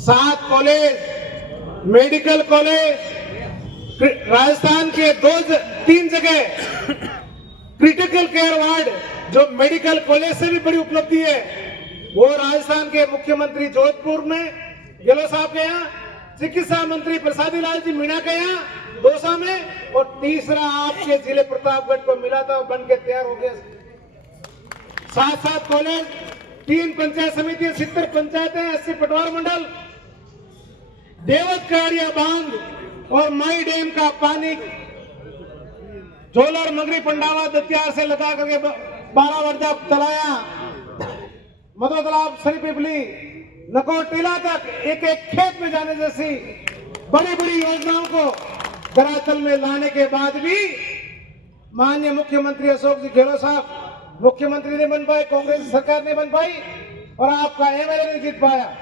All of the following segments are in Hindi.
7 कॉलेज, मेडिकल कॉलेज, राजस्थान के 3 जगह क्रिटिकल केयर वार्ड, जो मेडिकल कॉलेज से भी बड़ी उपलब्धि है, वो राजस्थान के मुख्यमंत्री जोधपुर में गहलोत साहब के यहाँ, चिकित्सा मंत्री प्रसादी लाल जी मीणा के यहाँ दौसा में, और तीसरा आपके जिले प्रतापगढ़ को मिला था, बन के तैयार हो गया। 7 कॉलेज, 3 पंचायत समितियां, 70 पंचायतें, 80 पटवार मंडल, देवत काड़िया बांध और माई डैम का पानी झोलर मगरी पंडावा दत्यार से लगा करके 12 वर्जा चलाया, मधो तालाब सरी पिपली नकोर टीला तक एक एक खेत में जाने जैसी बड़ी बड़ी योजनाओं को धरातल में लाने के बाद भी माननीय मुख्यमंत्री अशोक जी गहलोत साहब मुख्यमंत्री नहीं बन पाए, कांग्रेस सरकार नहीं बन पाई और आपका एमएलए नहीं जीत पाया।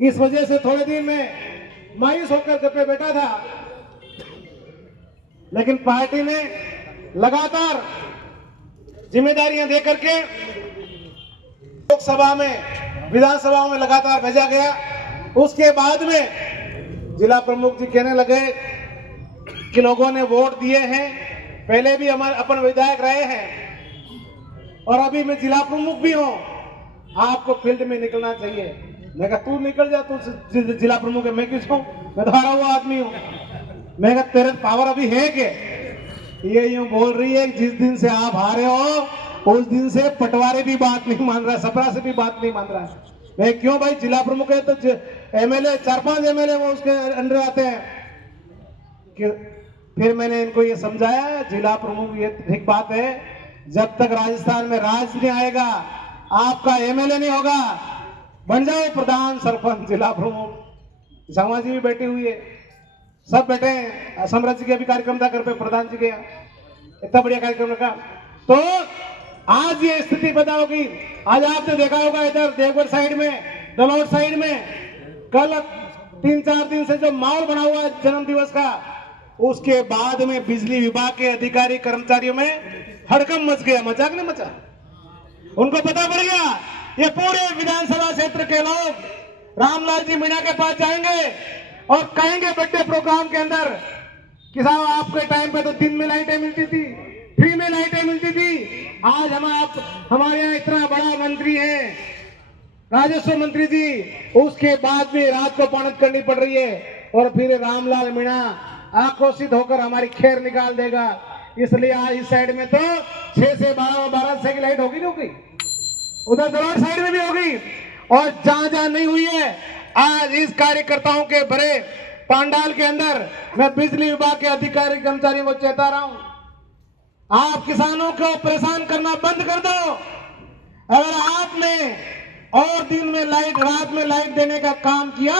इस वजह से थोड़े दिन में मायूस होकर घर पे बैठा था, लेकिन पार्टी ने लगातार जिम्मेदारियां देकर के लोकसभा में, विधानसभा में लगातार भेजा गया। उसके बाद में जिला प्रमुख जी कहने लगे कि लोगों ने वोट दिए हैं, पहले भी हमारे अपन विधायक रहे हैं और अभी मैं जिला प्रमुख भी हूं, आपको फील्ड में निकलना चाहिए। मैं कहा तू निकल जा, तू जिला प्रमुख है, मैं किसको, मैं तो हारा हुआ आदमी हूं। मैं कहा तेरे पावर अभी है क्या? ये यूं बोल रही है, जिस दिन से आप हारे हो उस दिन से पटवारी भी बात नहीं मान रहा, सपरा से भी बात नहीं मान रहा। मैं क्यों भाई, जिला प्रमुख है तो एमएलए 4-5 एमएलए वो उसके अंडर आते हैं कि फिर मैंने इनको ये समझाया, जिला प्रमुख ये ठीक बात है, जब तक राजस्थान में राज नहीं आएगा आपका एमएलए नहीं होगा, बन जाओ प्रधान, सरपंच, जिला प्रमुख। शर्मा जी भी बैठी हुई है, सब बैठे हैं, असम राज्य के भी कार्यक्रम था घर पे, प्रधान जी के इतना बढ़िया कार्यक्रम रखा। तो आज ये स्थिति पता होगी, आज आपने देखा होगा इधर देवगढ़ साइड में, दलोट साइड में कल 3-4 दिन से जो माहौल बना हुआ है जन्म दिवस का, उसके बाद में बिजली विभाग के अधिकारी कर्मचारियों में हड़कंप मच गया। मजाक नहीं मचा, उनको पता पड़ गया ये पूरे विधानसभा क्षेत्र के लोग रामलाल जी मीणा के पास जाएंगे और कहेंगे बर्थडे प्रोग्राम के अंदर कि साहब आपके टाइम पे तो दिन में लाइटें मिलती थी, फ्री में लाइटें मिलती थी, आज हमारे यहाँ इतना बड़ा मंत्री है राजस्व मंत्री जी, उसके बाद भी रात को पानत करनी पड़ रही है और फिर रामलाल मीणा आक्रोशित होकर हमारी खैर निकाल देगा। इसलिए आज इस साइड में तो 6 से 12 की लाइट होगी, नहीं होगी, उधर दलोट साइड में भी होगी, और जहां जहां नहीं हुई है आज इस कार्यकर्ताओं के भरे पांडाल के अंदर मैं बिजली विभाग के अधिकारी कर्मचारियों को चेता रहा हूं, आप किसानों को परेशान करना बंद कर दो। अगर आपने और दिन में लाइट, रात में लाइट देने का काम किया,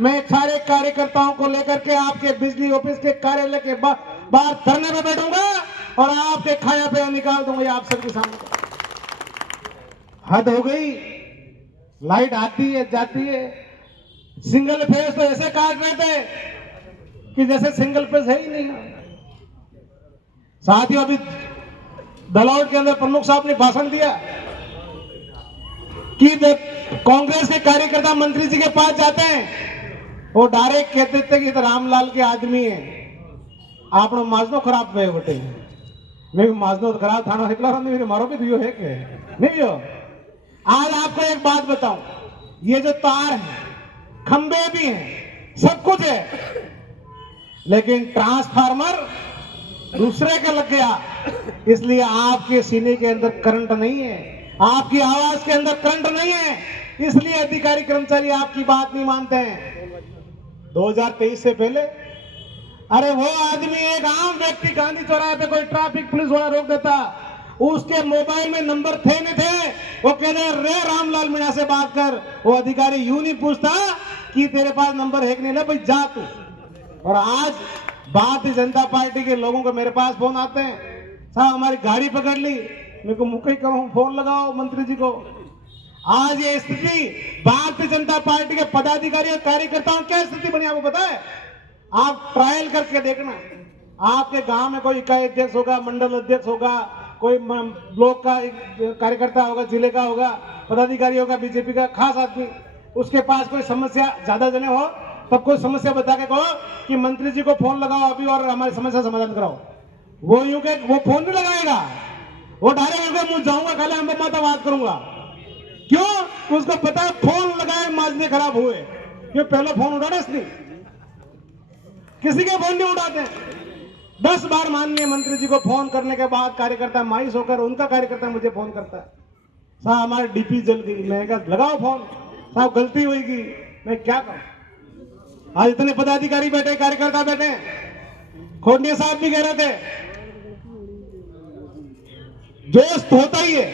मैं सारे कार्यकर्ताओं को लेकर के आपके बिजली ऑफिस के कार्यालय के बाहर धरने में बैठूंगा और आपके खाया पे निकाल दूंगा आप सबके सामने। हद हो गई, लाइट आती है जाती है, सिंगल फेस तो ऐसे काट रहे थे कि जैसे सिंगल फेस है ही नहीं। साथियों, अभी दलोट के अंदर प्रमुख साहब ने भाषण दिया कि कांग्रेस के कार्यकर्ता मंत्री जी के पास जाते हैं, वो डायरेक्ट कहते थे कि रामलाल के आदमी है, आप माजनो खराब पे बटे, मैं माजनो तो खराब थाना निकला रहा, मारो भी दियो है के नहीं हो। आज आपको एक बात बताऊं, ये जो तार है, खंबे भी हैं, सब कुछ है, लेकिन ट्रांसफार्मर दूसरे का लग गया, इसलिए आपके सीने के अंदर करंट नहीं है, आपकी आवाज के अंदर करंट नहीं है, इसलिए अधिकारी कर्मचारी आपकी बात नहीं मानते हैं। 2023 से पहले अरे वो आदमी, एक आम व्यक्ति गांधी चौराहे पे कोई ट्रैफिक पुलिस वाला रोक देता, उसके मोबाइल में नंबर थे नहीं थे, वो कहते रे रामलाल मीणा से बात कर, वो अधिकारी यूं नहीं पूछता कि तेरे पास नंबर है कि नहीं, भाई जा तू। और आज भारतीय जनता पार्टी के लोगों को मेरे पास फोन आते हैं, साहब हमारी गाड़ी पकड़ ली, मेरे को मुख्य कहूं फोन लगाओ मंत्री जी को। आज ये स्थिति भारतीय जनता पार्टी के पदाधिकारी और कार्यकर्ताओं क्या स्थिति बनी आपको पता है? आप ट्रायल करके देखना, आपके गांव में कोई इकाई अध्यक्ष होगा, मंडल अध्यक्ष होगा, कोई ब्लॉक का कार्यकर्ता होगा, जिले का होगा, पदाधिकारी होगा, बीजेपी का खास आदमी, उसके पास कोई समस्या ज्यादा जने हो तब कोई समस्या बता के कहो कि मंत्री जी को फोन लगाओ अभी और हमारी समस्या समाधान कराओ। वो यूं के वो फोन नहीं लगाएगा, वो डायरेक्ट मुझे जाऊंगा खाली हम माता बात करूंगा। क्यों? उसको पता है फोन लगाए माजने खराब हुए, क्यों पहले फोन उठाना इसलिए किसी के फोन नहीं उठाते। 10 बार माननीय मंत्री जी को फोन करने के बाद कार्यकर्ता मायूस होकर उनका कार्यकर्ता मुझे फोन करता है, साहब हमारी डीपी जल गई। मैं कहा लगाओ फोन, साहब गलती होगी। मैं क्या करूं? आज इतने पदाधिकारी बैठे, कार्यकर्ता बैठे, खोडने साहब भी कह रहे थे जोश तो होता ही है।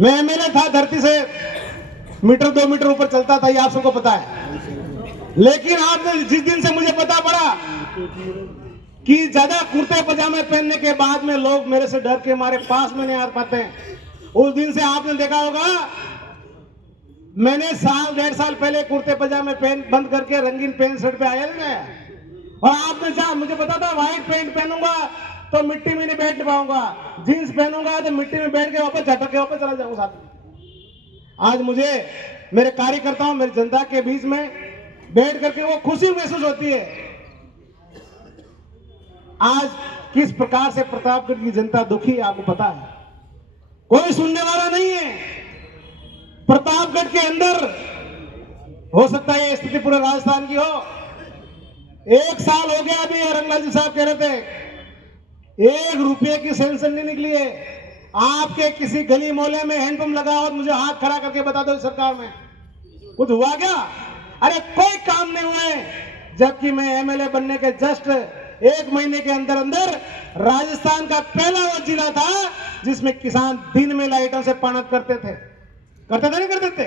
मैं एमएलए था, धरती से मीटर 2 मीटर ऊपर चलता था, ये आप सबको पता है। लेकिन आपने जिस दिन से मुझे पता पड़ा कि ज्यादा कुर्ते पजामे पहनने के बाद में लोग मेरे से डर के मारे पास में नहीं आ पाते हैं, उस दिन से आपने देखा होगा मैंने साल 1.5 साल पहले कुर्ते पजामे पहन बंद करके रंगीन पैंट शर्ट पे आया ना। और आपने जहां मुझे पता था व्हाइट पैंट पहनूंगा तो मिट्टी में नहीं बैठ पाऊंगा, जींस पहनूंगा तो मिट्टी में बैठ के वापस झटक के वापस चला जाऊंगा साथ में। आज मुझे मेरे कार्यकर्ताओं, मेरी जनता के बीच में बैठ करके वो खुशी महसूस होती है। आज किस प्रकार से प्रतापगढ़ की जनता दुखी है आपको पता है, कोई सुनने वाला नहीं है। प्रतापगढ़ के अंदर हो सकता है ये स्थिति पूरे राजस्थान की हो। 1 साल हो गया, अभी रंगलाल जी साहब कह रहे थे 1 रुपये की सेंसन नहीं निकली है। आपके किसी गली मोहल्ले में हैंडपंप लगा और मुझे हाथ खड़ा करके बता दो सरकार में कुछ हुआ क्या? अरे कोई काम नहीं हुए। जबकि मैं एमएलए बनने के जस्ट 1 महीने के अंदर अंदर राजस्थान का पहला वो जिला था जिसमें किसान दिन में लाइटों से पानत करते थे नहीं करते थे?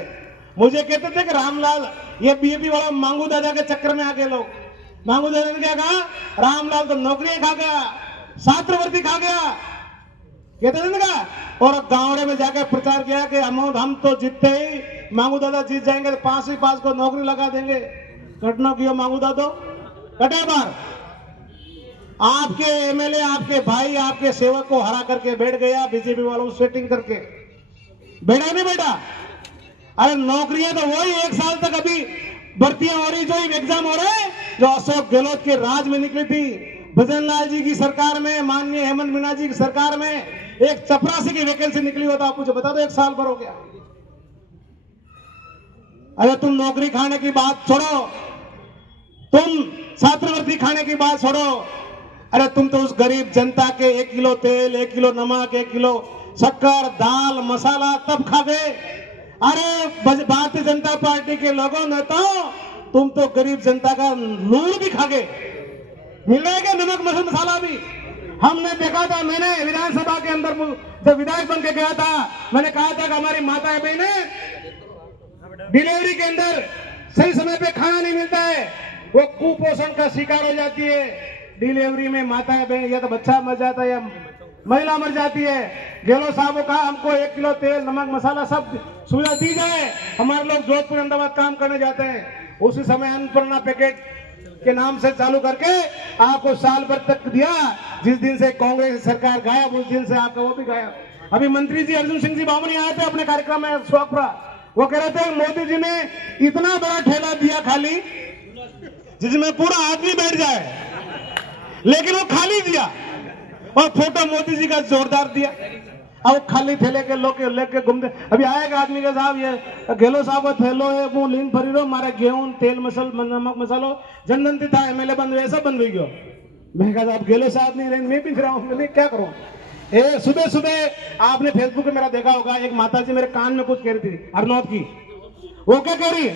मुझे कहते थे कि रामलाल ये बीजेपी वाला मांगू दादा के चक्कर में आ गए लोग। मांगू दादा ने क्या कहा? रामलाल तो नौकरी खा गया, छात्रवृत्ति खा गया, कहते थे ना। और गांवड़े में जाकर प्रचार किया कि हम तो जीतते ही मांगू दादा जीत जाएंगे तो 5 ही 5 को नौकरी लगा देंगे। घटना किया मांगू दादा कटे बार। आपके एमएलए, आपके भाई, आपके सेवक को हरा करके बैठ गया बीजेपी वालों सेटिंग करके बैठा नहीं बैठा। अरे नौकरियां तो वही 1 साल तक अभी भर्तियां हो रही, जो एग्जाम हो रहे हैं जो अशोक गहलोत के राज में निकली थी, भजनलाल जी की सरकार में, माननीय हेमंत मीणा जी की सरकार में एक चपरासी की वैकेंसी निकली हो तो आप मुझे बता दो 1 साल पर हो गया। अरे तुम नौकरी खाने की बात छोड़ो, तुम छात्रवृत्ति खाने की बात छोड़ो। अरे तुम तो उस गरीब जनता के 1 किलो तेल, 1 किलो नमक, 1 किलो शक्कर, दाल, मसाला तब खा गए। अरे भारतीय जनता पार्टी के लोगों ने तो तुम तो गरीब जनता का लूण भी खा गए। मिल रहेगा नमक मसाला भी। हमने देखा था, मैंने विधानसभा के अंदर जब विधायक बन के गया था, मैंने कहा था कि हमारी माताएं बहनें डिलीवरी के अंदर सही समय पे खाना नहीं मिलता है, वो कुपोषण का शिकार हो जाती है। डिलीवरी में माताएं बहन या तो बच्चा मर जाता है या महिला मर जाती है। गहलोत साहब को कहा हमको 1 किलो तेल, नमक, मसाला सब सुविधा दी जाए। हमारे लोग जोधपुर, अहमदाबाद काम करने जाते हैं, उसी समय अन्नपूर्णा पैकेट के नाम से चालू करके आपको साल भर तक दिया। जिस दिन से कांग्रेस सरकार गायब, उस दिन से आपका वो भी गायब। अभी मंत्री जी अर्जुन सिंह जी बामनी आए थे अपने कार्यक्रम में सोखपुरा, वो कह रहे थे मोदी जी ने इतना बड़ा ठेला दिया खाली जिसमें पूरा आदमी बैठ जाए, लेकिन वो खाली दिया। और फोटो मोदी जी का जोरदार दिया, और खाली थैले के लोग लेके घूमते। अभी आएगा आदमी के साहब ये गहलोत साहब का थैलो है, वो लीन भरी रो मारे गेहूं तेल मसल नमक मसालो जनगणति था एमएलए बन वैसा बन गयो। मैं कहा साहब गहलोत साहब नहीं रहे, मैं भी फिर मैं क्या करूं। सुबह सुबह आपने फेसबुक पे मेरा देखा होगा, एक माता जी मेरे कान में कुछ कह रही थी हरनौत की। वो क्या कह रही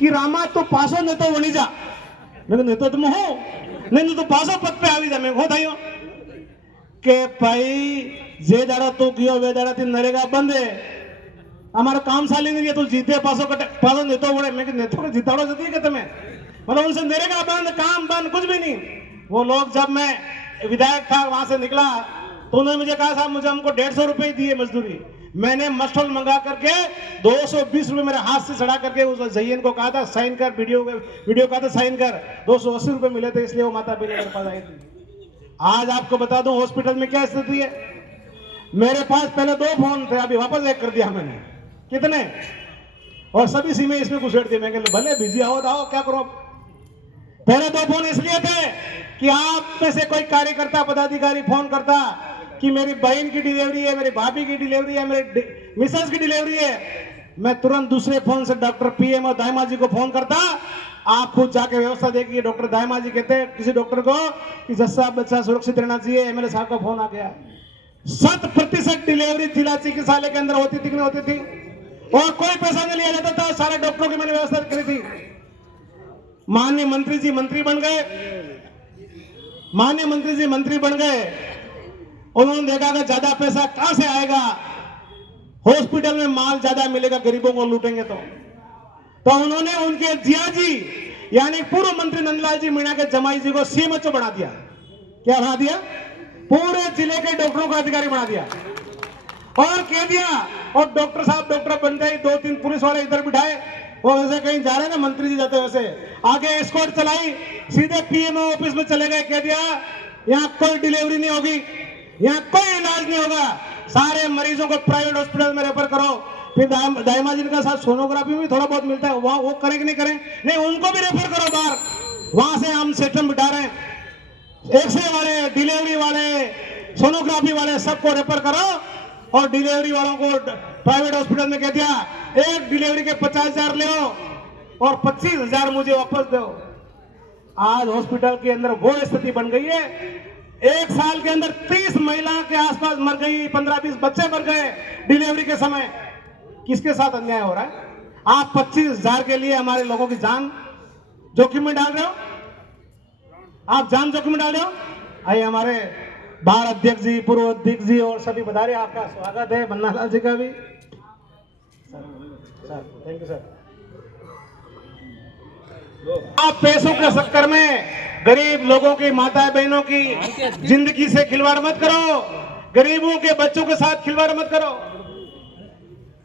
कि रामा तो पासो नहीं तो वनी जा। मैं नहीं तो तुम हो नहीं तो पासो पद पे आवी जा। मैं हो थाई के भाई जे दाड़ा तो कियो वे दाड़ा थी नरेगा बंद है, हमारा काम साली नहीं है, तू जीते पासो कटे पासो नहीं तो बड़े। मैं नेतो को जिताड़ो जती है तुम्हें, मतलब उनसे नरेगा बंद, काम बंद, कुछ भी नहीं। वो लोग जब मैं विधायक था वहां से निकला तो उन्होंने मुझे कहा साहब मुझे हमको 150 रुपए दिए मजदूरी। मैंने मस्टल मंगा करके 220 रुपए मेरे हाथ से चढ़ा करके उस जयन को कहा था साइन कर, वीडियो कहा था साइन कर। 280 रुपए मिले थे, इसलिए वो माता पिता मेरे पास आई थी। आज आपको बता दूं हॉस्पिटल में क्या स्थिति है। मेरे पास पहले 2 फोन थे, अभी वापस 1 कर दिया मैंने। कितने? और सभी सीमें इसमें घुसेड़ दी। मैं भले बिजी आओ दाओ, क्या करो। पहले 2 फोन इसलिए थे कि आप में से कोई कार्यकर्ता पदाधिकारी फोन करता कि मेरी बहन की डिलीवरी है, मेरी भाभी की डिलीवरी है, मेरे मिसेस की डिलीवरी है, मैं तुरंत दूसरे फोन से डॉक्टर पीएम और दाइमा जी को फोन करता। आप खुद जाके व्यवस्था देखिए। डॉक्टर दाइमा जी कहते हैं किसी डॉक्टर को कि जैसा बच्चा सुरक्षित रहना चाहिए। एमएलए साहब का फोन आ गया। 100% डिलीवरी जिला चिकित्सालय के अंदर होती थी कि नहीं होती थी, और कोई पैसा नहीं लिया जाता था। सारे डॉक्टरों की मैंने व्यवस्था करी थी। माननीय मंत्री जी मंत्री बन गए, माननीय मंत्री जी मंत्री बन गए। उन्होंने देखा कि ज्यादा पैसा कहां से आएगा, हॉस्पिटल में माल ज्यादा मिलेगा, गरीबों को लूटेंगे तो उन्होंने उनके जिया जी यानी पूर्व मंत्री नंदलाल जी मीणा के जमाई जी को सीएमएचओ बना दिया। क्या बना दिया? पूरे जिले के डॉक्टरों का अधिकारी बना दिया और कह दिया। और डॉक्टर साहब डॉक्टर बन गए। 2-3 पुलिस वाले इधर बिठाए, वो वैसे कहीं जा रहे हैं ना मंत्री जी जाते वैसे आगे एस्कॉर्ट चलाई, सीधे पीएमओ ऑफिस में चले गए। कह दिया यहाँ कोई डिलीवरी नहीं होगी, यहाँ कोई इलाज नहीं होगा, सारे मरीजों को प्राइवेट हॉस्पिटल में रेफर करो। फिर दाइमा जी के साथ सोनोग्राफी में थोड़ा बहुत मिलता है, वहां वो करें कि नहीं करें? नहीं, उनको भी रेफर करो बाहर। वहां से हम सिस्टम बिठा रहे हैं, एक्सरे वाले, डिलीवरी वाले, सोनोग्राफी वाले सबको रेफर करो। और डिलीवरी वालों को प्राइवेट हॉस्पिटल में कह दिया एक डिलीवरी के 50,000 ले और 25,000 मुझे वापस दो। आज हॉस्पिटल के अंदर वो स्थिति बन गई है, 1 साल के अंदर 30 महिला के आसपास मर गई, 15-20 बच्चे मर गए डिलीवरी के समय। किसके साथ अन्याय हो रहा है? आप 25,000 के लिए हमारे लोगों की जान जोखिम में डाल रहे हो। आप जान जोखिम में डाल रहे हो। आइए हमारे बार अध्यक्ष जी, पूर्व अध्यक्ष जी और सभी पधारे, आपका स्वागत है। बन्नालाल जी का भी सर, थैंक यू सर। आप पैसों के चक्कर में गरीब लोगों की, माता बहनों की जिंदगी से खिलवाड़ मत करो, गरीबों के बच्चों के साथ खिलवाड़ मत करो।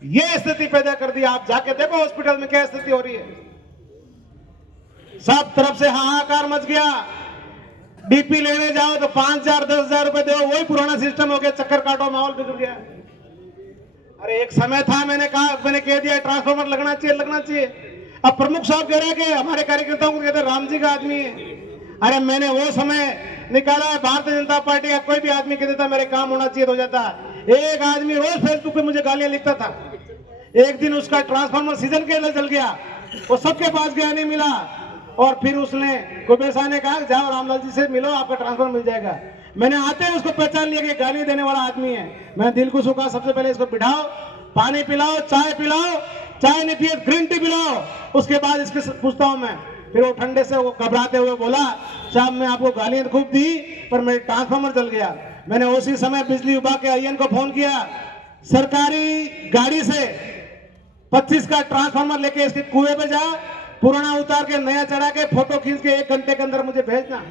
ये स्थिति पैदा कर दी। आप जाके देखो हॉस्पिटल में क्या स्थिति हो रही है। सब तरफ से हाहाकार मच गया। डीपी लेने जाओ तो 5,000 10,000 रुपए दो, वही पुराना सिस्टम हो गया, चक्कर काटो, माहौल बिगड़ गया। अरे एक समय था, मैंने कह दिया ट्रांसफार्मर लगना चाहिए। अब प्रमुख साहब कह रहे हैं कि हमारे कार्यकर्ताओं को कहते हैं राम जी का आदमी है। अरे मैंने वो समय निकाला है, भारतीय जनता पार्टी का कोई भी आदमी कह देता मेरे काम होना चाहिए तो हो जाता। एक आदमी रोज फेसबुक पे मुझे गालियां लिखता था। एक दिन उसका ट्रांसफार्मर सीजन के अंदर चल गया, वो सबके पास गया, नहीं मिला। और फिर उसने गोपेशा ने कहा जाओ रामलाल जी से मिलो, आपका ट्रांसफार्मर मिल जाएगा। मैंने आते ही उसको पहचान लिया कि गाली देने वाला आदमी है। मैं दिल को सुखा, सबसे पहले इसको बिठाओ, पानी पिलाओ, चाय पिलाओ, चाय नहीं पिए ग्रीन टी पिलाओ, उसके बाद इसके पूछता हूं मैं। फिर वो ठंडे से वो घबराते हुए बोला साहब मैं आपको गालियां खूब दी पर मेरे ट्रांसफार्मर जल गया। मैंने उसी समय बिजली विभाग के आईएन को फोन किया, सरकारी गाड़ी से 25 का ट्रांसफार्मर लेके इसके कुएं पे जा, पुराना उतार के नया चढ़ा के फोटो खींच के 1 घंटे के अंदर मुझे भेजना।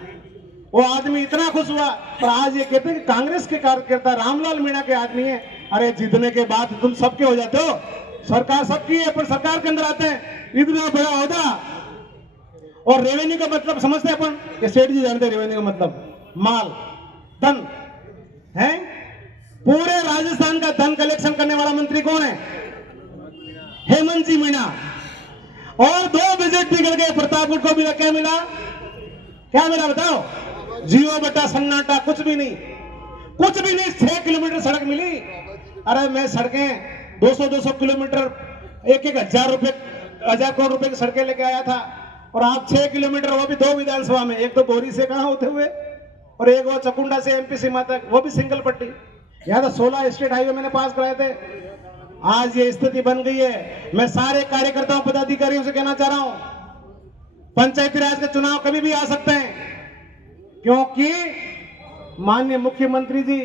वो आदमी इतना खुश हुआ। पर आज ये कहते हैं कि कांग्रेस के कार्यकर्ता रामलाल मीणा के आदमी है। अरे जीतने के बाद तुम सबके हो जाते हो, सरकार सबकी है, पर सरकार के अंदर आते हैं इतना बड़ा होता। और रेवेन्यू का मतलब समझते हैं अपन, ये सेठ जी जानते हैं रेवेन्यू का मतलब, माल धन है। पूरे राजस्थान का धन कलेक्शन करने वाला मंत्री कौन है? हेमंत जी मीणा। और 2 विजिट बिगड़ गए, प्रतापगढ़ को भी क्या मिला? क्या मिला बताओ? जियो बेटा सन्नाटा, कुछ भी नहीं, कुछ भी नहीं। 6 किलोमीटर सड़क मिली। अरे मैं सड़कें 200-200 किलोमीटर 1-1 हजार करोड़ रुपए की सड़कें लेके आया था, और आप 6 किलोमीटर, वो भी 2 विधानसभा में, एक तो बोरी से कहां होते हुए और एक वो चकुंडा से एमपी सीमा तक, वो भी सिंगल पट्टी। यहाँ तो 16 स्टेट हाईवे मैंने पास कराए थे। आज ये स्थिति बन गई है। मैं सारे कार्यकर्ताओं पदाधिकारियों से कहना चाह रहा हूं, पंचायती राज के चुनाव कभी भी आ सकते हैं, क्योंकि माननीय मुख्यमंत्री जी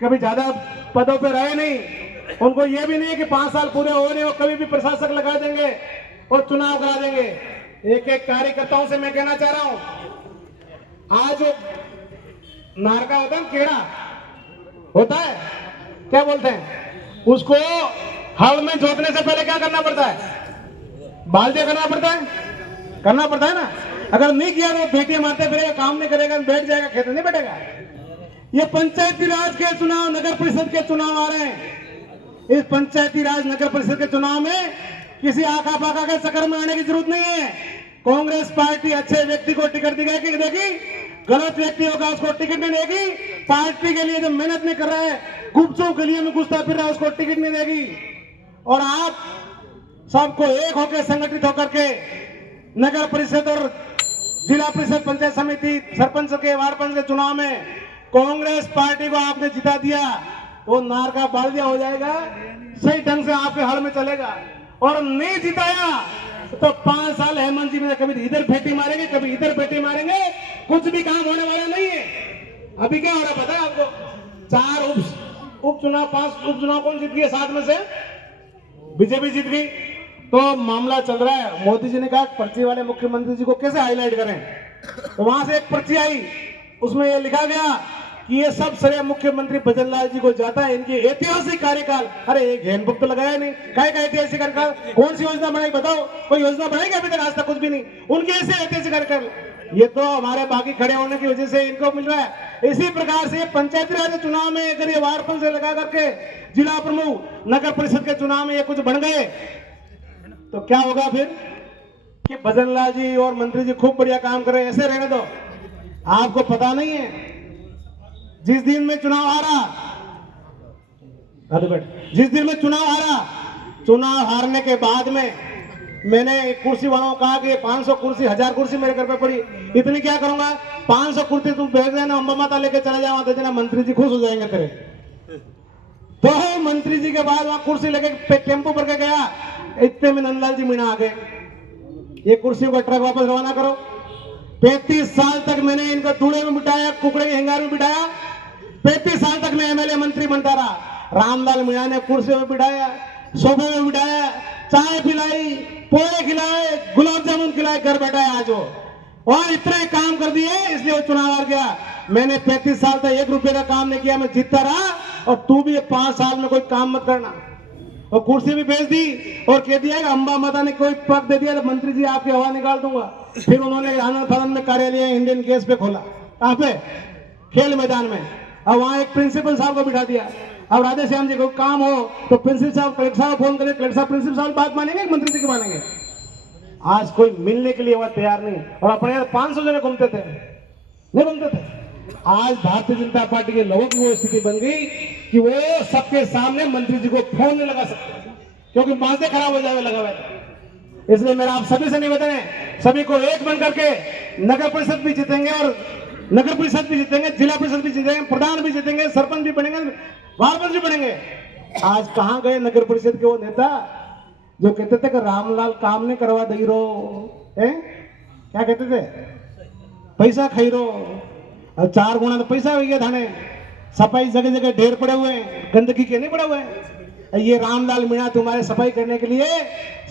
कभी ज्यादा पदों पे रहे नहीं। उनको यह भी नहीं है कि 5 साल पूरे हो रहे हो, कभी भी प्रशासक लगा देंगे और चुनाव करा देंगे। एक कार्यकर्ताओं से मैं कहना चाह रहा हूं, आज नारका होता है, केड़ा होता है, क्या बोलते हैं उसको, हल में जोतने से पहले क्या करना पड़ता है? बाल्टिया करना पड़ता है ना। अगर नहीं किया तो बेटियां मारते फिरेगा, काम नहीं करेगा, बैठ जाएगा, खेत नहीं बैठेगा। ये पंचायती राज के चुनाव, नगर परिषद के चुनाव आ रहे हैं। इस पंचायती राज नगर परिषद के चुनाव में किसी आका पाका के चक्कर में आने की जरूरत नहीं है। कांग्रेस पार्टी अच्छे व्यक्ति को टिकट देगी, गलत व्यक्ति होगा उसको टिकट नहीं देगी। पार्टी के लिए जो मेहनत नहीं कर रहा है, गुपचों के लिए में घुसता फिर रहा है, उसको टिकट नहीं देगी। और आप सबको एक होकर संगठित होकर के नगर परिषद और जिला परिषद, पंचायत समिति, सरपंच के, वार्ड पंच के चुनाव में कांग्रेस पार्टी को आपने जिता दिया, वो नार का बालिया हो जाएगा, सही ढंग से आपके हल में चलेगा। और नहीं जिताया तो 5 साल हेमंत जी में कभी इधर फेटी मारेंगे, कभी इधर फेटी मारेंगे, कुछ भी काम होने वाला नहीं है। अभी क्या हो रहा पता है आपको? 4 उपचुनाव, 5 उपचुनाव कौन जीत गए? 7 में से बीजेपी जीत गई। तो मामला चल रहा है। मोदी जी ने कहा पर्ची वाले मुख्यमंत्री जी को कैसे हाईलाइट करें, तो वहां से एक पर्ची आई, उसमें यह लिखा गया कि ये सब श्रेय मुख्यमंत्री भजनलाल जी को जाता है, इनकी ऐतिहासिक कार्यकाल। अरे एक हैंडबुक तो लगाया नहीं, काय का ऐतिहासिक कार्यकाल? कौन सी योजना बनाई बताओ? कोई योजना बनाई अभी तक? आज तक कुछ भी नहीं। उनके ऐसे ऐतिहासिक कार्यकाल, ये तो हमारे बाकी खड़े होने की वजह से इनको मिल रहा है। इसी प्रकार से पंचायती राज चुनाव में अगर ये वार्ड पंच से लगा करके जिला प्रमुख, नगर परिषद के चुनाव में ये कुछ बन गए तो क्या होगा फिर? कि भजनलाल जी और मंत्री जी खूब बढ़िया काम कर रहे हैं, ऐसे रहने दो। आपको पता नहीं है, जिस दिन में चुनाव हारा, जिस दिन में चुनाव हारा, चुनाव हारने के बाद में मैंने कुर्सी वालों को कहा कि 500 कुर्सी, 1000 कुर्सी मेरे घर पे पड़ी, इतनी क्या करूंगा? 500 कुर्सी तुम भेज देना, अम्बा माता लेके चले जाओ, दे देना, मंत्री जी खुश हो जाएंगे तेरे। तो मंत्री जी के बाद वहां कुर्सी लेके टेम्पो भर के गया, इतने में नंदलाल जी मीणा आ गए, ये कुर्सियों का ट्रक वापस रवाना करो। 35 साल तक मैंने इनको दूल्हे में बिठाया, कुकड़े के हिंगार में बिठाया, 35 साल तक मैं एमएलए मंत्री बनता रहा। रामलाल मीणा ने कुर्सी में बिठाया, सोफे में बिठाया, चाय पिलाई, पोहे खिलाए, गुलाब जामुन खिलाए, घर बैठा है आज वो, और इतने काम कर दिए, इसलिए वो चुनाव हार गया। मैंने 35 साल तक 1 रुपए का काम नहीं किया, मैं जीतता रहा, और तू भी 5 साल में कोई काम मत करना। और कुर्सी भी बेच दी और कह दिया कि अम्बा माता ने कोई पद दे दिया तो मंत्री जी आपकी हवा निकाल दूंगा। फिर उन्होंने आनंद फलन में कार्यालय इंडियन गैस पे खोला, कहां पे? खेल मैदान में। अब वहां एक प्रिंसिपल साहब को बिठा दिया। अब राधे श्याम जी को काम हो तो प्रिंसिपल साहब, कलेक्टर साहब फोन करें, कलेक्टर साहब प्रिंसिपल साहब बात मानेंगे, मंत्री जी की मानेंगे? आज कोई मिलने के लिए वह तैयार नहीं। और अपने यहाँ 500 जने घूमते थे, नहीं घूमते थे। आज भारतीय जनता पार्टी के लोगों की वो स्थिति बन गई कि वो सबके सामने मंत्री जी को फोन नहीं लगा सकते, क्योंकि बातें खराब हो जाए लगा हुआ है। इसलिए मेरा आप सभी से निवेदन है, सभी को एक बन करके नगर परिषद भी जीतेंगे, और नगर परिषद भी जीतेंगे, जिला परिषद भी जीतेंगे, प्रधान भी जीतेंगे, सरपंच भी बनेंगे, वार्ड पंच भी बनेंगे। आज कहां गए नगर परिषद के वो नेता जो कहते थे कि रामलाल काम नहीं करवा दई रो, क्या कहते थे? पैसा खाई रो। अब 4 गुना तो पैसा हो गया थाने, सफाई जगह जगह ढेर पड़े हुए हैं, गंदगी के नहीं पड़े हुए हैं। ये रामलाल मीणा तुम्हारे सफाई करने के लिए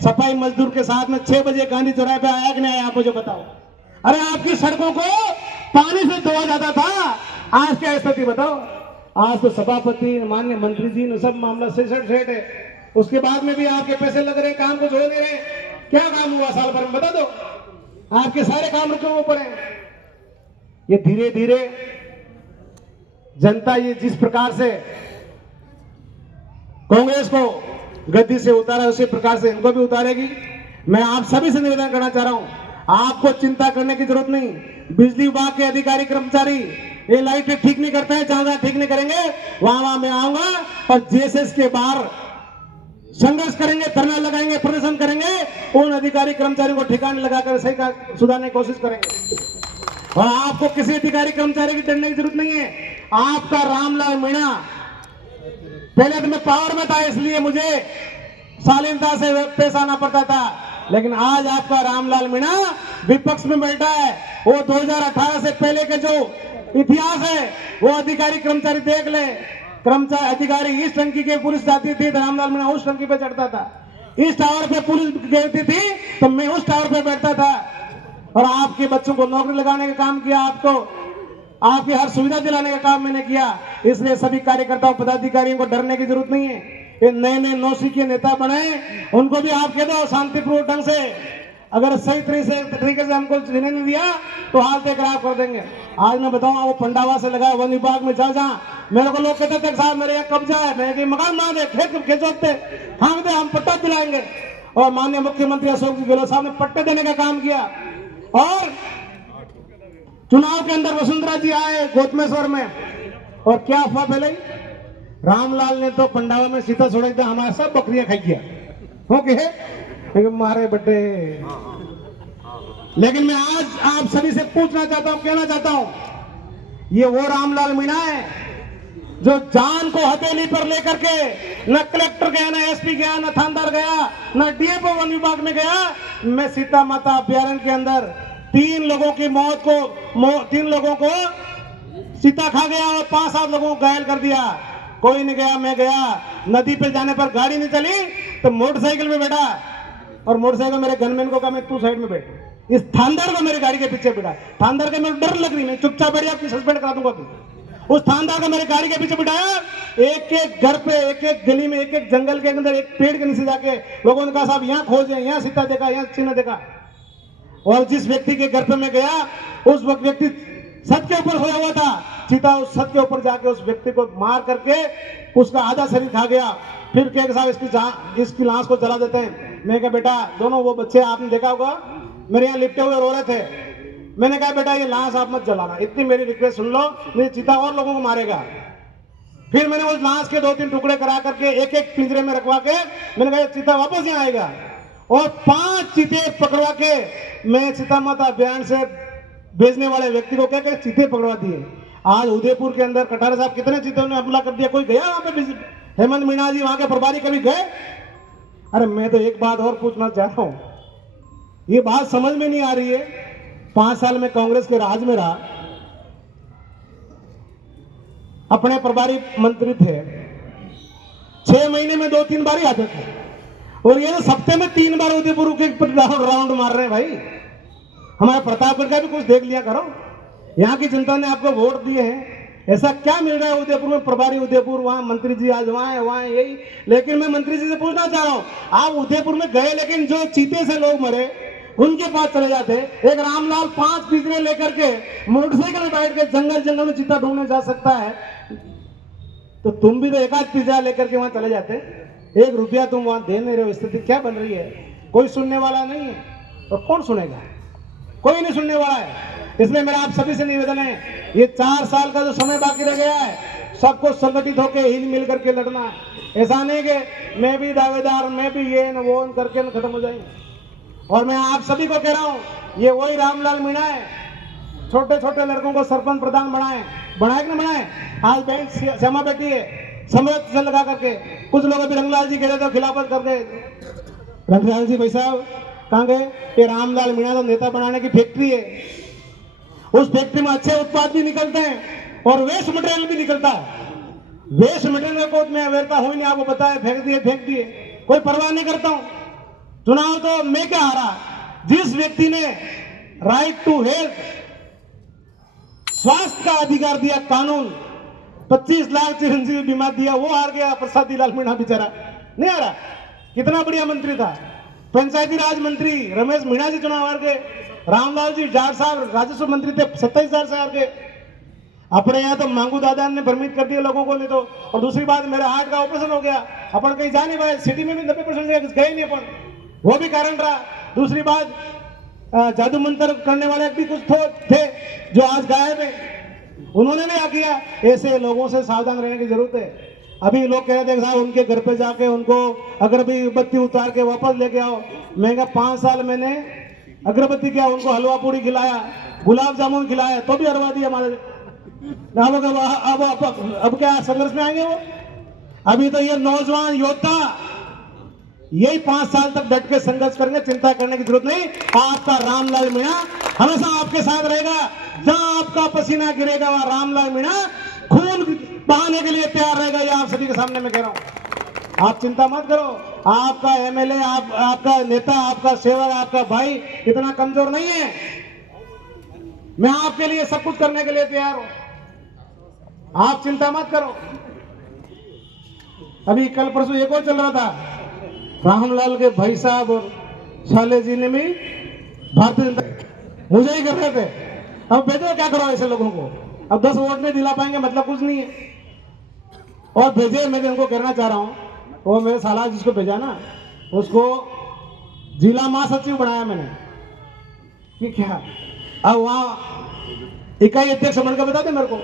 सफाई मजदूर के साथ में 6 बजे गांधी चौराहे पे आया कि नहीं आया? आप मुझे बताओ। अरे आपकी सड़कों को पानी से धोया जाता था, आज क्या स्थिति बताओ? आज तो सभापति, माननीय मंत्री जी ने सब मामला से सेट है, उसके बाद में भी आपके पैसे लग रहे, काम कुछ हो नहीं रहे। क्या काम हुआ साल भर में बता दो? आपके सारे काम रुके हुए पड़े। ये धीरे धीरे जनता ये जिस प्रकार से कांग्रेस को गद्दी से उतारा, उसी प्रकार से इनको भी उतारेगी। मैं आप सभी से निवेदन करना चाह रहा हूं, आपको चिंता करने की जरूरत नहीं। बिजली विभाग के अधिकारी कर्मचारी ये लाइटें ठीक नहीं करते हैं, जहां ठीक नहीं करेंगे वहां मैं आऊंगा और जेएसएस के बाहर संघर्ष करेंगे, धरना लगाएंगे, प्रदर्शन करेंगे, उन अधिकारी कर्मचारियों को ठिकाने लगाकर सही का सुधारने की कोशिश करेंगे। और आपको किसी अधिकारी कर्मचारी की डरने की जरूरत नहीं है। आपका रामलाल मीणा, पहले तो मैं पावर में था इसलिए मुझे शालीनता से पेश आना पड़ता था, लेकिन आज आपका रामलाल मीणा विपक्ष में बैठा है। वो 2018 से पहले के जो इतिहास है वो अधिकारी कर्मचारी देख ले। कर्मचारी अधिकारी इस टंकी के पुलिस जाती थी तो रामलाल मीणा उस टंकी पे चढ़ता था, इस टावर पे पुलिस गिरती थी तो मैं उस टावर पे बैठता था। और आपके बच्चों को नौकरी लगाने का काम किया, आपको आपकी हर सुविधा दिलाने का काम मैंने किया। इसलिए सभी कार्यकर्ताओं, पदाधिकारियों को डरने की जरूरत नहीं है। ये नए नए नौसिखिए नेता बने, उनको भी आप कह दो शांतिपूर्ण ढंग से अगर सही तरीके से हमको जीने नहीं दिया तो हालत खराब कर देंगे। आज मैं बताऊं, वो पंडावा से लगा वन विभाग में जा मेरे को लोग कहते थे साहब मेरे यहाँ कब्जा है, मैं मकान ना दे खेचोते हाँ दे, हम पट्टा दिलाएंगे। और माननीय मुख्यमंत्री अशोक जी गहलोत साहब ने पट्टे देने का काम किया। और चुनाव के अंदर वसुंधरा जी आए गोतमेश्वर में, और क्या अफवाह फैलाई, रामलाल ने तो पंडावा में सीता छोड़ी थी, हमारे सब बकरियां खाई किया हो के मारे बड्डे। लेकिन मैं आज आप सभी से पूछना चाहता हूं, कहना चाहता हूं, ये वो रामलाल मीणा है जो जान को हथेली पर लेकर के न कलेक्टर गया, न एसपी गया, न थानेदार गया, न डीएफओ वन विभाग में गया। मैं सीता माता अभ्यारण्य के अंदर 3 लोगों की मौत को 3 लोगों को सीता खा गया और 5-7 लोगों को घायल कर दिया। कोई नहीं गया, मैं गया। नदी पे जाने पर गाड़ी नहीं चली तो मोटरसाइकिल में बैठा, और मोटरसाइकिल मेरे गनमैन को कहा मैं तू साइड में बैठ, इस थानेदार को मेरी गाड़ी के पीछे बैठा। थानेदार के मेरे डर लग रही, मैं चुपचाप बैठ आपकी सस्पेंड करा दूंगा। उस थानेदार को मेरे गाड़ी के पीछे बिठाया, एक-एक घर पे, एक-एक गली में, एक-एक जंगल के अंदर, एक पेड़ के नीचे जाके लोगों ने कहा साहब यहाँ खोजे, यहाँ सीता देखा, यहाँ चिन्ह देखा। और जिस व्यक्ति के घर पे मैं गया, उस व्यक्ति छत के ऊपर सोया हुआ था। सीता उस छत के ऊपर जाके उस व्यक्ति को मार करके उसका आधा शरीर खा गया। फिर कह साहब इसकी लाश को जला देते हैं। मैं कहा बेटा, दोनों वो बच्चे आपने देखा होगा मेरे यहाँ लिपटे हुए रो रहे थे। मैंने कहा बेटा ये लाश आप मत जलाना, इतनी मेरी रिक्वेस्ट सुन लो, नहीं चीता और लोगों को मारेगा। फिर मैंने उस लाश के 2-3 टुकड़े करा करके एक-एक पिंजरे में रखवा के मैंने कहा चीता वापस यहाँ आएगा। और 5 चीते पकड़वा के मैं सीता माता अभियान से भेजने वाले व्यक्ति को क्या चीते पकड़वा दिए। आज उदयपुर के अंदर कटारे साहब कितने चीतों ने हमला कर दिया, कोई गया वहां पे? हेमंत मीणा जी वहां के प्रभारी कभी गए? अरे मैं तो एक बात और पूछना चाह रहा हूं, ये बात समझ में नहीं आ रही है। 5 साल में कांग्रेस के राज में रहा, अपने प्रभारी मंत्री थे, 6 महीने में 2-3 बार ही आते थे, और ये तो सप्ताह में 3 बार उदयपुर के राउंड मार रहे हैं। भाई हमारे प्रतापगढ़ का भी कुछ देख लिया करो। यहाँ की जनता ने आपको वोट दिए हैं, ऐसा क्या मिल रहा है उदयपुर में? प्रभारी उदयपुर, वहां मंत्री जी आज वहां है यही। लेकिन मैं मंत्री जी से पूछना चाह रहा हूं, आप उदयपुर में गए लेकिन जो चीते से लोग मरे उनके पास चले जाते। एक रामलाल 5 पिंजरे लेकर के मोटरसाइकिल में बैठ के जंगल में चीता ढूंढने जा सकता है, तो तुम भी तो 1 आध पिंजरा लेकर के वहां चले जाते। 1 रुपया तुम वहां दे नहीं रहे हो। स्थिति क्या बन रही है? कोई सुनने वाला नहीं है, और कौन सुनेगा? कोई नहीं सुनने वाला है। इसलिए मेरा आप सभी से निवेदन है, ये 4 साल का जो समय बाकी रह गया है, सबको संगठित होकर हिल मिल करके लड़ना है। ऐसा नहीं कि मैं भी दावेदार, मैं भी ये न वो करके न खत्म हो जाएंगे। और मैं आप सभी को कह रहा हूं, ये वही रामलाल मीणा है, छोटे छोटे लड़कों को सरपंच प्रधान बनाए कि न बनाए। आज बैंक श्यामा बैठी है समृद्ध से लगा करके, कुछ लोग अभी रंगलाल जी कह रहे थे खिलाफत कर गए। रंगलाल जी भाई साहब कहाँ गए? ये रामलाल मीणा तो नेता बनाने की फैक्ट्री है, उस फैक्ट्री में अच्छे उत्पाद भी निकलते हैं और वेस्ट मटेरियल भी निकलता है। वेस्ट मटेरियल को मैं अवेयरता हुई नहीं, आपको पता है, फेंक दिए, कोई परवाह नहीं करता हूं। चुनाव तो मैं क्या हारा? जिस व्यक्ति ने राइट टू हेल्थ, स्वास्थ्य का अधिकार दिया, कानून 25 लाख चिरंजीवी बीमा दिया, वो हार गया। प्रसादी लाल मीणा बेचारा नहीं हारा, कितना बढ़िया मंत्री था। पंचायती राज मंत्री रमेश मीणा जी चुनाव हार गए। रामलाल जी जाट साहब राजस्व मंत्री थे, 27,000 से हार गए। अपने यहाँ तो मांगू दादा ने भ्रमित कर दिया लोगों को, नहीं तो। और दूसरी बात, मेरे हार्ट का ऑपरेशन हो गया, अपन कहीं जा नहीं पाए, सिटी में भी 90% गए नहीं अपन, वो भी कारण रहा। दूसरी बात, जादू मंत्र करने वाले भी कुछ थे जो आज गायब है, उन्होंने क्या किया। ऐसे लोगों से सावधान रहने की जरूरत है। अभी लोग कह रहे थे साहब उनके घर पे जाके उनको अगरबत्ती उतार के वापस लेके आओ। मैं कहा 5 साल मैंने अगरबत्ती किया, उनको हलवा पूरी खिलाया, गुलाब जामुन खिलाया, तो भी हरवा दिया हमारे। अब क्या संघर्ष में आएंगे वो? अभी तो ये नौजवान योद्धा यही 5 साल तक डट के संघर्ष करेंगे, चिंता करने की जरूरत नहीं। आपका रामलाल मीणा हमेशा आपके साथ रहेगा। जहां आपका पसीना गिरेगा वहां रामलाल मीणा खून बहाने के लिए तैयार रहेगा। ये आप सभी के सामने मैं कह रहा हूं, आप चिंता मत करो। आपका एमएलए, आपका नेता, आपका सेवक, आपका भाई इतना कमजोर नहीं है। मैं आपके लिए सब कुछ करने के लिए तैयार हूं, आप चिंता मत करो। अभी कल परसों एक और चल रहा था, रामलाल के भाई साहब और शाले जी ने भी भारतीय जनता मुझे ही कर रहे थे। अब भेजो, क्या करो ऐसे लोगों को। अब 10 वोट नहीं दिला पाएंगे मतलब कुछ नहीं है। और भेजे, मैं उनको कहना चाह रहा हूँ, वो मेरे साला जिसको भेजा ना, उसको जिला महासचिव बनाया मैंने कि क्या। अब वहां इकाई अध्यक्ष बनकर बता दे मेरे को,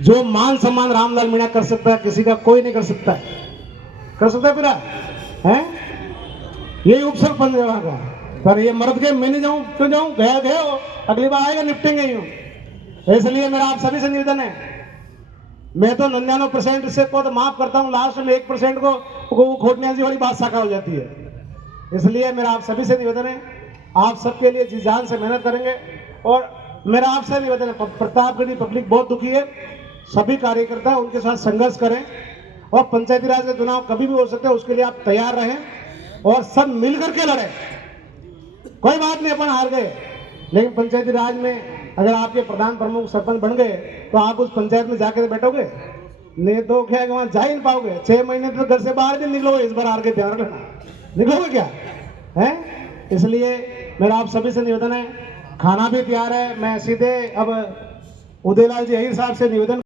जो मान सम्मान रामलाल मीणा कर सकता है किसी का कोई नहीं कर सकता है। कर सकता है फिर है यही उप सरपंच है वहां का। पर ये मर्द के मैं नहीं जाऊं, क्यों जाऊं, गया गया हो, अगली बार आएगा निपटेंगे यूं। इसलिए मेरा आप सभी से निवेदन है, मैं तो 99% से को तो माफ करता हूं, लास्ट में 1% को खोटने वाली बात साकार हो जाती है। इसलिए मेरा आप सभी से निवेदन है, आप सबके लिए जी जान से मेहनत करेंगे। और मेरा आपसे निवेदन है, प्रतापगढ़ की पब्लिक बहुत दुखी है, सभी कार्यकर्ता उनके साथ संघर्ष करें। और पंचायती राज के चुनाव कभी भी हो सकते हैं, उसके लिए आप तैयार रहें और सब मिलकर के लड़ें। कोई बात नहीं अपन हार गए, लेकिन पंचायती राज में अगर आपके प्रधान प्रमुख सरपंच बन गए तो आप उस पंचायत में जाकर बैठोगे, नहीं तो क्या वहां जा ही नहीं पाओगे। 6 महीने तो घर से बाहर भी निकलोगे, इस बार हार के ध्यान रखना, निकलोगे क्या है। इसलिए मेरा आप सभी से निवेदन है, खाना भी तैयार है। मैं सीधे अब उदयलाल जी अहीर साहब से निवेदन